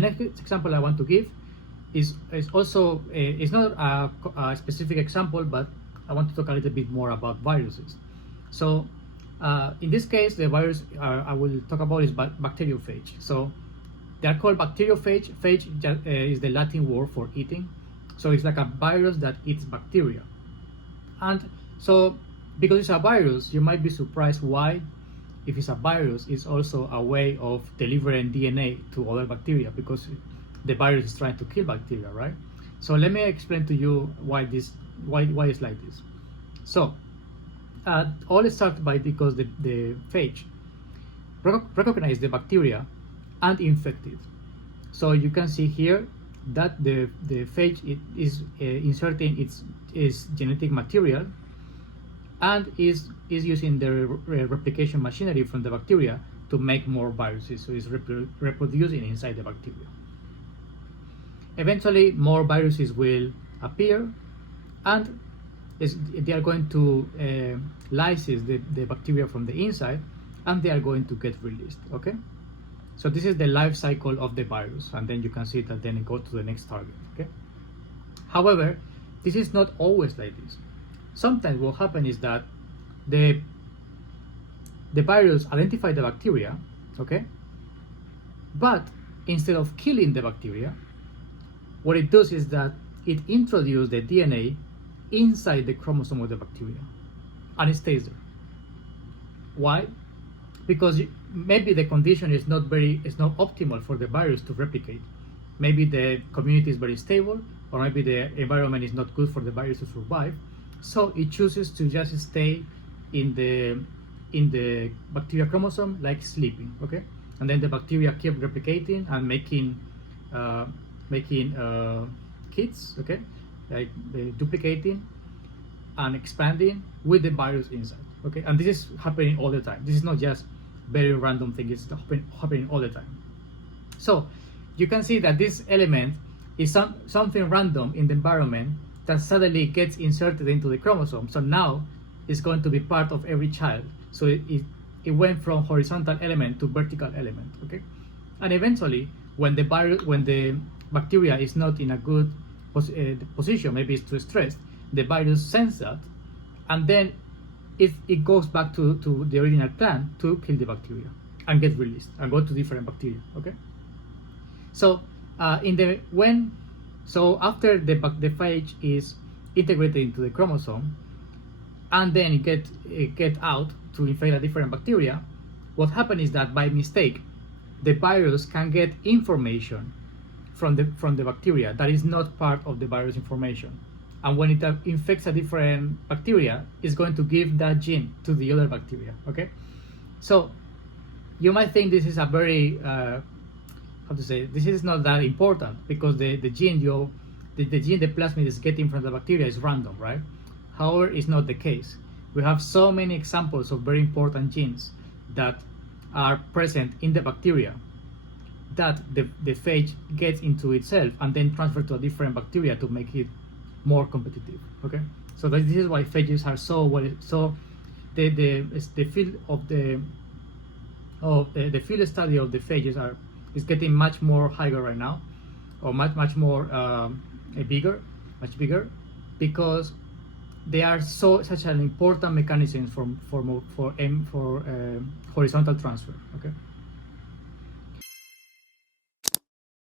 The next example I want to give is also it's not a specific example, but I want to talk a little bit more about viruses. So in this case, the virus I will talk about is bacteriophage. So they are called bacteriophage. Phage is the Latin word for eating. So it's like a virus that eats bacteria. And so because it's a virus, you might be surprised why, if it's a virus, it's also a way of delivering DNA to other bacteria, because the virus is trying to kill bacteria, right? So let me explain to you why it's like this. So all it started because the phage recognized the bacteria and infect it. So you can see here that the phage is inserting its genetic material and is using the replication machinery from the bacteria to make more viruses. So it's reproducing inside the bacteria. Eventually, more viruses will appear, and they are going to lysis the bacteria from the inside, and they are going to get released. Okay, so this is the life cycle of the virus, and then you can see that then it goes to the next target. Okay, however, this is not always like this. Sometimes what happens is that the virus identifies the bacteria, okay, but instead of killing the bacteria, what it does is that it introduces the DNA inside the chromosome of the bacteria, and it stays there. Why? Because maybe the condition is not optimal for the virus to replicate. Maybe the community is very stable, or maybe the environment is not good for the virus to survive. So it chooses to just stay in the bacteria chromosome, like sleeping, okay? And then the bacteria keep replicating and making kids, okay? Like duplicating and expanding with the virus inside, okay? And this is happening all the time. This is not just very random thing, it's happening all the time. So you can see that this element is something random in the environment that suddenly gets inserted into the chromosome. So now it's going to be part of every child. So it went from horizontal element to vertical element, okay? And eventually, when the bacteria is not in a good position, maybe it's too stressed, the virus senses that, and then it goes back to the original plan to kill the bacteria and get released and go to different bacteria, okay? So after the phage is integrated into the chromosome, and then it get out to infect a different bacteria, what happens is that by mistake, the virus can get information from the bacteria that is not part of the virus information. And when it infects a different bacteria, it's going to give that gene to the other bacteria, okay? So you might think this is a very this is not that important, because the gene the plasmid is getting from the bacteria is random, right? However, it's not the case. We have so many examples of very important genes that are present in the bacteria that the phage gets into itself and then transferred to a different bacteria to make it more competitive, okay? So this is why phages are the field of the field study of the phages is getting much more higher right now, or much more much bigger, because they are such an important mechanism for horizontal transfer, okay?